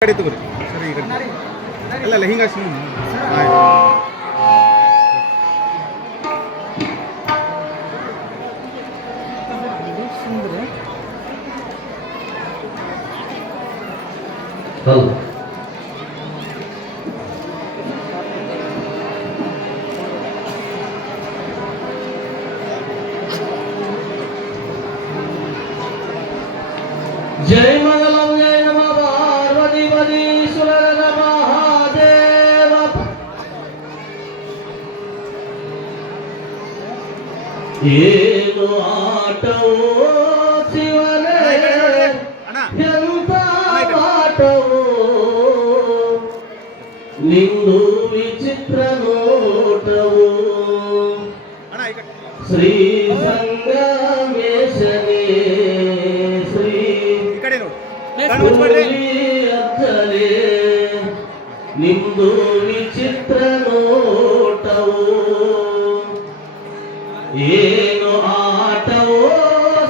ಕಡೆ ತಗೋರಿ ಸರಿ ಈ ಕಡೆ ಅಲ್ಲ ಹಿಂಗ ಹೌದು जय मंगलम जय नमः पार्वती पतीश्वर महादेव ಏನು ಆಟವೋ ಶಿವನೇ ಎಂತ ಆಟವೋ ನಿಂದು ವಿಚಿತ್ರ ನೋಟವೋ ಶ್ರೀ ಸಂಗಮೇಶನೇ ಅಜ್ಜಲೇ ನಿಂದು ವಿಚಿತ್ರ ನೋಟವು ಏನು ಆಟವೋ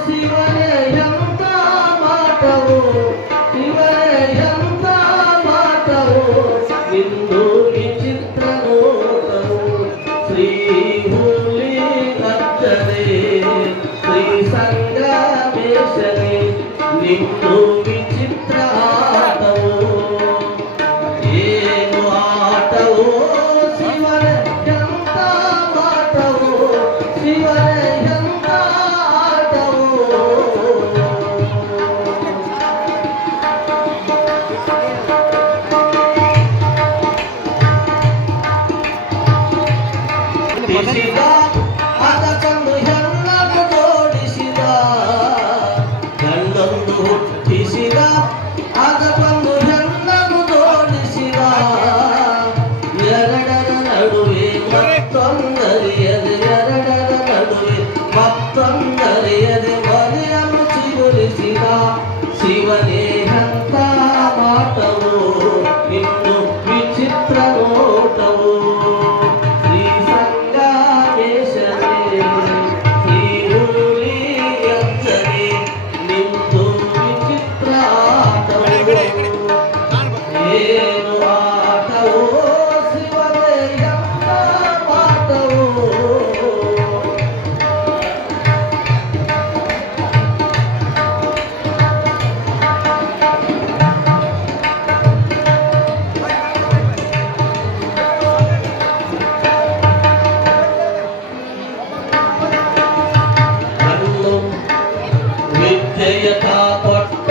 ಶಿವನೇ ಎಂತ ಮಾಟವೋ ಶಿವನೇ ಎಂತ ಮಾಟವೋ ನಿಂದು ವಿಚಿತ್ರ ನೋಟವು ಶ್ರೀ ಹುಲಿ ಅಜ್ಜಲೇ ಶ್ರೀ ಸಂಗಮೇಶನೇ ನಿಂದು ವಿಚಿತ್ರ ಆಟವೋ ಏನು ಆಟವೋ ಶಿವನೇ ಎಂತ ಮಾಟವೋ ಶಿವನೇ ಎಂತ ಆಟವೋ ಅದಕ್ಕೊಂದು ಹೆಣ್ಣನ್ನು ಜೋಡಿಸಿದ ಗಂಡೊಂದು ಹುಟ್ಟಿಸಿದ ಅದಕ್ಕೊಂದು ಹೆಣ್ಣನ್ನು ಜೋಡಿಸಿದ ಎರಡರ ನಡುವೆ ಮತ್ತೊಂದರಿಯದೆ ಎರಡರ ನಡುವೆ ಮತ್ತೊಂದರಿಯದೆ ಮನೆಯನ್ನು ಚಿಗುರಿಸಿದ ಶಿವನೇ ಅಂತ ಮಾಟವೋ ಇನ್ನು ವಿಚಿತ್ರ ನೋಟವೋ ಶ್ರೀ ಸಂಗಮೇಶನೇ ಶ್ರೀ ಹುಲಿ ಅಜ್ಜನೇ ನಿಂದು ವಿಚಿತ್ರ ಆಟವೋ ಏನು ಆಟವೋ ಶಿವನೇ ಎಂತ ಮಾಟವೋ ಕಣ್ಣು ವಿದ್ಯೆಯ ಕೊಟ್ಟ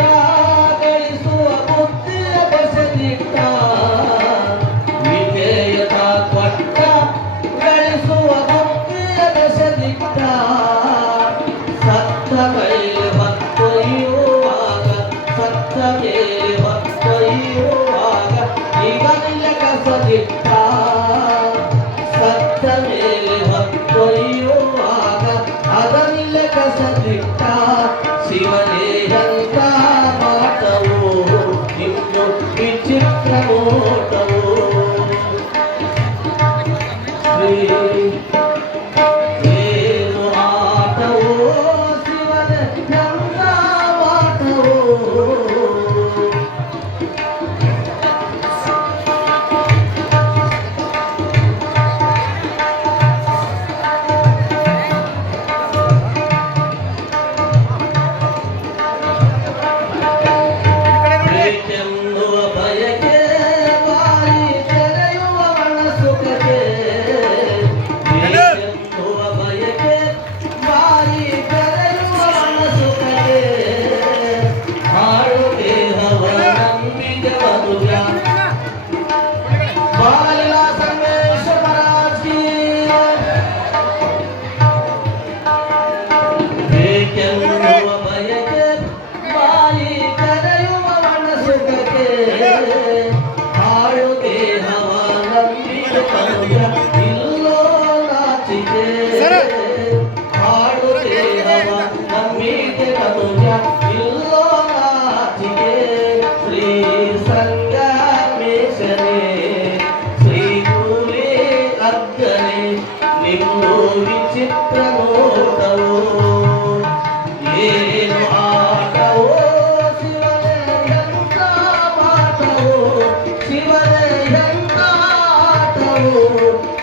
ಗಳಿಸುವ ಬುದ್ಧಿಯ ಬಸದಿಟ್ಟ ವಿದ್ಯೆಯ ಕೊಟ್ಟ ಗಳಿಸುವ ಬುದ್ಧಿಯ ಬಸದಿಟ್ಟ ಸತ್ತ ಮೇಲೆ ಹೊತ್ತೊಯ್ಯುವಾಗ ಸತ್ತ ಮೇಲೆ ಹೊತ್ತೊಯ್ಯುವಾಗ ಇವನಿಲ್ಲ ಕಸದಿಟ್ಟ ಸತ್ತ ಮೇಲೆ ಹೊತ್ತೊಯ್ಯುವಾಗ ಅದನಿಲ್ಲ ಕಸದಿಟ್ಟ ಶಿವನೇ ಎಂತ ಮಾಟವೋ ಇನ್ನು ವಿಚಿತ್ರ ನೋಟವೋ ಏನು ಆಟವೋ ಶಿವನೇ ಎಂತ ಮಾಟವೋ ಬೇಕೆನ್ನುವ ಬಯಕೆ ಬಾರಿ ತೆರೆಯುವ ಮನಸುಖಕ್ಕೆ ಬೇಕೆನ್ನುವ ಬಯಕೆ ಬಾರಿ ತೆರೆಯುವ ಮನಸುಖಕ್ಕೆ ಹಾಳು ದೇಹವ ನಂಬಿಕೆ ಮನುಜ ಬಾಲಿಲ ಸಂದೇಶ ಮರಾಠಿ ಬೇಕೆನ್ನುವ ಬಯಕೆ ಬಾಯಿ ಕರೆಯುವ ಮನಸುಖಕ್ಕೆ ಹಾಳು ದೇಹವ ನಂಬಿಕೆ ಮನುಜ ಇಲ್ಲೋ ನಾಚಿಕೆ ಹಾಳು ದೇಹವ ನಂಬಿಕೆ ಮನುಜ ಇಲ್ಲೋ ನಾಚಿಕೆ ಶ್ರೀ ಸಂಗಮೇಶನೇ ಶ್ರೀ ಹುಲಿ ಅಜ್ಜನೇ ನಿಂದು ವಿಚಿತ್ರ ನೋಟವೋ ಏನು ಆಟವೋ ಶಿವನೇ ಎಂತ ಮಾಟವೋ ಶಿವನೇ ಎಂದಾಟವು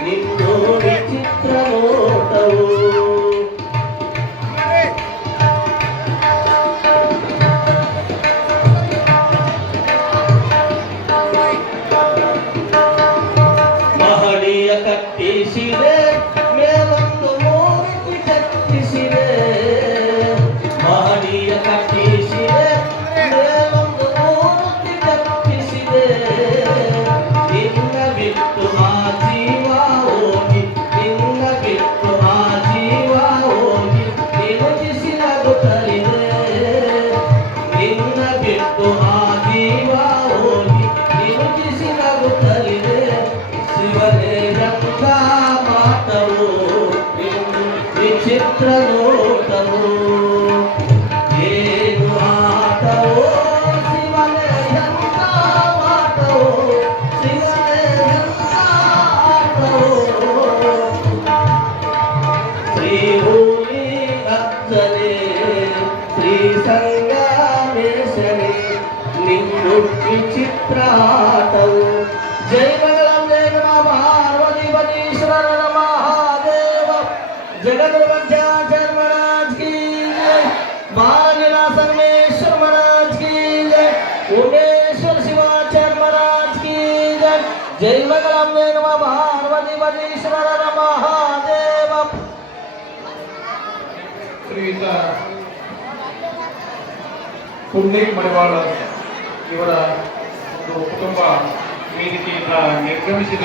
ನಿಂದು ವಿಚಿತ್ರ ನೋಟವು ಮಹಡಿಯ ಕಟ್ಟಿಸಿದೆ ಮೇಲೊಂದು ಮೂರ್ತಿ ಕಟ್ಟಿಸಿದೆ ಮಹಡಿಯ ಕಟ್ಟಿಸಿದೆ ಮೇಲೊಂದು ಮೂರ್ತಿ ಕಟ್ಟಿಸಿದೆ ನಿನ್ನ ಬಿಟ್ಟು ಆ ಜೀವ ಹೋಗಿ ನಿನ್ನ ಬಿಟ್ಟು ಆ ಜೀವ ಹೋಗಿ ನಿಲುಕಿಸಿ ನಗುತ್ತಲಿದೆ ನಿನ್ನ ಬಿಟ್ಟು ಆ ಜೀವ ಹೋಗಿ ನಿಲುಕಿಸಿ ನಗುತ್ತಲಿದೆ ಶಿವನೇ ರಂಗ ಮಾತವು ವಿಚಿತ್ರ ನೋಟವು ಏನು ಆಟವೋ ಶಿವನೇ ರಂಗ ಮಾತವು ಶಿವನೇ ರಂಗ ಆಟವೋ ಶ್ರೀ ಭೂಮಿ ಅಜ್ಜನೇ ಶ್ರೀ ಸಂಗಮೇಶನೇ ನಿಂದು ವಿಚಿತ್ರ ಆಟವು ಜೈ ಮಂಗಳಂಬೆ ನಮಃ ಪಾರ್ವತಿ ಪರಮೇಶ್ವರ ಮಹಾದೇವ जगदुर्गंजाचर महाराज की जय बाललीला संगमेश्वर महाराज की जय उमेश्वर शिवाचार महाराज की जय जय मंगलंबे नमः पार्वती परमेश्वर महादेव ಶ್ರೀಯುತ ಪುಂಡೇಕ್ ಮಡಿವಾಳ ಇವರ ಒಂದು ಕುಟುಂಬ ಈ ರೀತಿಯಿಂದ ನಿರ್ಗಮಿಸಿದ